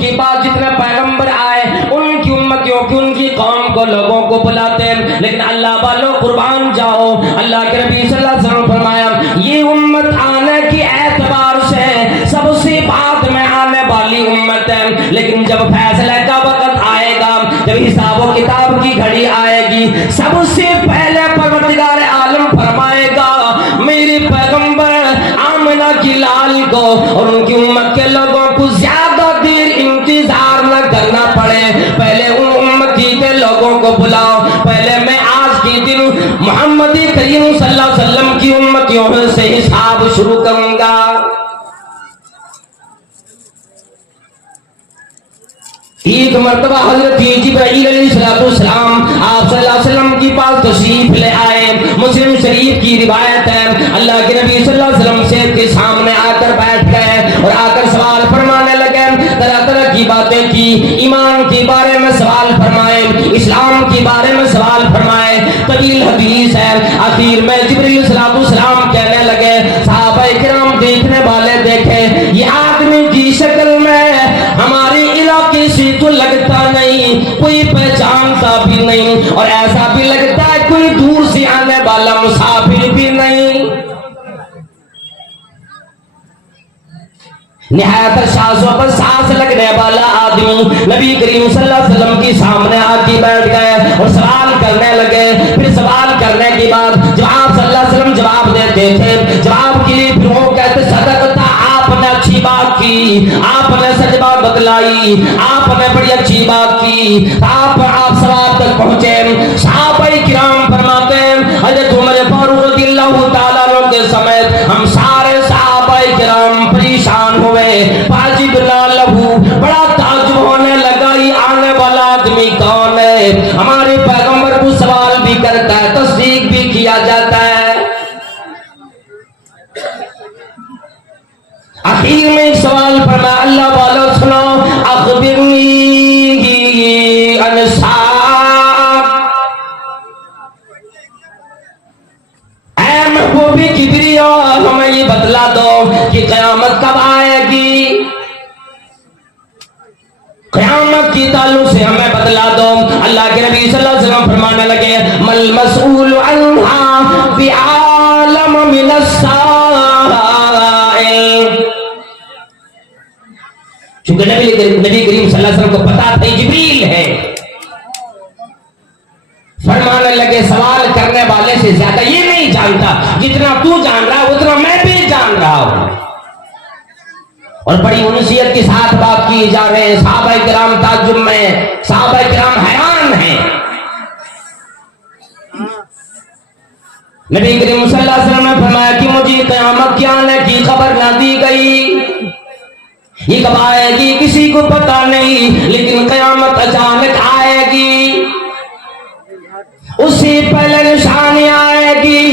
کے بعد جتنے پیغمبر آئے ان کی امتیوں کی ان کی قوم کو لوگوں کو بلاتے ہیں، لیکن اللہ والوں قربان جاؤ، اللہ کے نبی صلی اللہ علیہ وسلم فرمایا یہ امت آنے کی اعتبار سے سب سے بعد میں آنے والی امت ہے، لیکن جب فیصلے کا وقت آئے گا، جب حساب و کتاب کی گھڑی آئے گی، سب سے پہلے پروردگار عالم فرمائے گا میرے پیغمبر آمنہ کی لال کو اور ان کی امت کے لوگوں کو زیادہ دیر انتظار نہ کرنا پڑے، پہلے ان امتی کے لوگوں کو بلاؤ، پہلے میں آج کے دن محمد کریم صلی اللہ علیہ وسلم کی امتیوں سے حساب شروع کروں گا۔ ایک مرتبہ حضرت جبرائیل علیہ السلام آپ صلی اللہ علیہ وسلم کی پاس تشریف لے آئے، مسلم شریف کی روایت ہے، اللہ کے نبی صلی اللہ علیہ وسلم سے کے سامنے آ کر بیٹھ گئے اور آ کر سوال فرمانے لگے، طرح طرح کی باتیں کی، ایمان کے بارے میں سوال فرمائے، اسلام کے بارے میں سوال فرمائے، طویل حدیث ہے۔ آخر میں جبرائیل علیہ السلام کہنے لگے صحابہ کرام دیکھنے والے دیکھے یہ آدمی کی شکل میں ہمارے علاقے سے تو لگتا نہیں، کوئی پہچانتا بھی نہیں، اور ایسا بھی لگتا ہے کوئی دور سے آنے والا مسافر بھی نہیں، نہایت سانسوں پر سانس لگنے والا آدمی نبی کریم صلی اللہ علیہ وسلم کے سامنے آ کے بیٹھ گئے اور سوال کرنے لگے۔ پھر سوال کرنے کے بعد جب آپ صلی اللہ علیہ وسلم جواب دیتے تھے، جواب کے لیے پھر وہ کہتے صدقتا، آپ نے اچھی بات کی، آپ نے سچ بات بتلائی، آپ نے بڑی اچھی بات کی، آپ سواب تک پہنچے۔ صحابہ کرام فرماتے ہیں حضرت عمر فاروق رضی اللہ تعالیٰ عنہ کے سمیت ہم سارے صحابہ کرام پریشان ہوئے، فاجبنا لہو، بڑا تعجب ہونے لگا یہ آنے والا آدمی کون ہے؟ ہمارے پیغمبر کو سوال بھی کرتا ہے، تصدیق بھی کیا جاتا ہے۔ آخر میں ایک سوال فرما اللہ والا سنو، اخبرنی عن الساعۃ، اے محبوب کبریا ہمیں یہ بتلا دو کہ قیامت کب آئے گی، قیامت کی تعلق سے ہمیں بتلا دو۔ اللہ کے نبی صلی اللہ علیہ وسلم فرمانے لگے مل مسئول عنہا بعالم من السائل، چونکہ نبی کریم صلی اللہ علیہ وسلم کو پتا تھا جبریل ہے، فرمانے لگے سوال کرنے والے سے زیادہ یہ نہیں جانتا، جتنا تو جان رہا اتنا میں بھی جان رہا ہوں، اور بڑی انسیت کے ساتھ بات کی جا رہے ہیں۔ صحابہ کرام تعجب میں، صحابہ کرام حیران ہیں۔ نبی کریم صلی اللہ علیہ وسلم نے فرمایا کہ مجھے قیامت کے آنے کی خبر نہ دی گئی، یہ کب آئے گی کسی کو پتا نہیں، لیکن قیامت اچانک آئے گی، اس سے پہلے نشانی آئے گی۔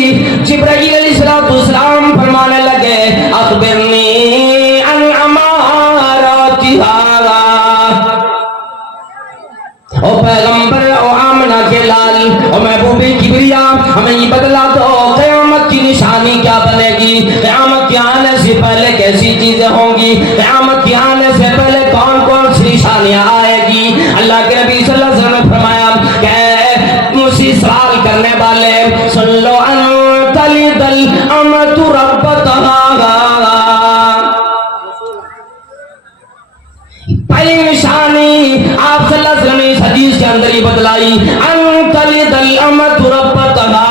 جبرائیل علیہ السلام فرمانے لگے اخبرنی عن اماراتها، او پیغمبر او آمنہ کے لال او محبوب کبریا ہمیں یہ بدلا دو قیامت کی نشانی کیا بنے گی، قیامت کے آنے سے پہلے کیسی چیزیں ہوں گی، قیامت کے آنے سے پہلے کون کون سی نشانیاں آئے گی۔ اللہ کے نبی صلی اللہ علیہ وسلم نے فرمایا کہ مجھے سوال کرنے والے سن لو، ان تلد الامۃ ربتہا، پہلی نشانی آپ صلی اللہ علیہ وسلم نے اس حدیث کے اندر ہی بتلائی، ان تلد الامۃ ربتہا،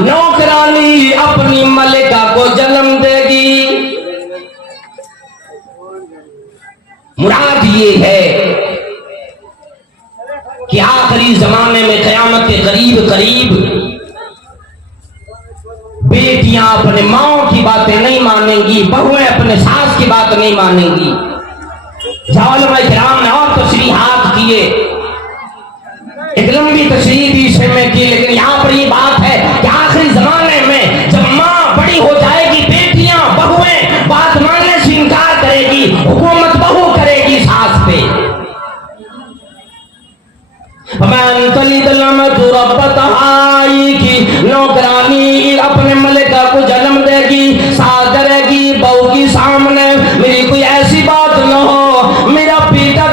نوکرانی اپنی ملکہ کو جنم دے گی۔ مراد یہ ہے کہ آخری زمانے میں قیامت کے قریب قریب بیٹیاں اپنے ماں کی باتیں نہیں مانیں گی، بہویں اپنے ساس کی بات نہیں مانیں گی۔ علماء کرام نے اور تشریحات کیے، ایک لمبی تشریح بھی اس میں کی، لیکن یہاں پر یہ بات ہے کہ آخری زمانے میں جب ماں بڑی ہو جائے گی، بیٹیاں بہویں بات ماننے سے انکار کرے گی، حکومت بہو کرے گی ساس پہ۔ فمن تلد الامۃ ربتہا، کی نوکرانی اپنے ملکہ کو جنم دے گی، ساتھ کرے گی بہو کی سامنے میری کوئی ایسی بات نہ ہو، میرا بیٹا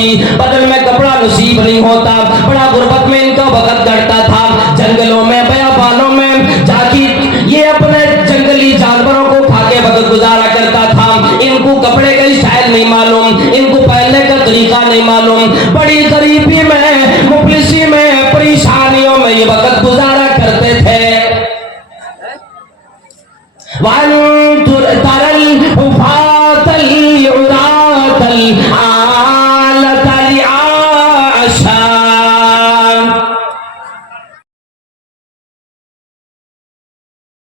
ہوتی, بدن میں کپڑا نصیب نہیں ہوتا, بڑا غربت میں ان کا وقت کٹتا تھا, جنگلوں میں بیابانوں میں جا کے یہ اپنے جنگلی جانوروں کو کھا کے وقت گزارا کرتا تھا. ان کو کپڑے کا اسٹائل نہیں معلوم, ان کو پہننے کا طریقہ نہیں معلوم, بڑی غریبی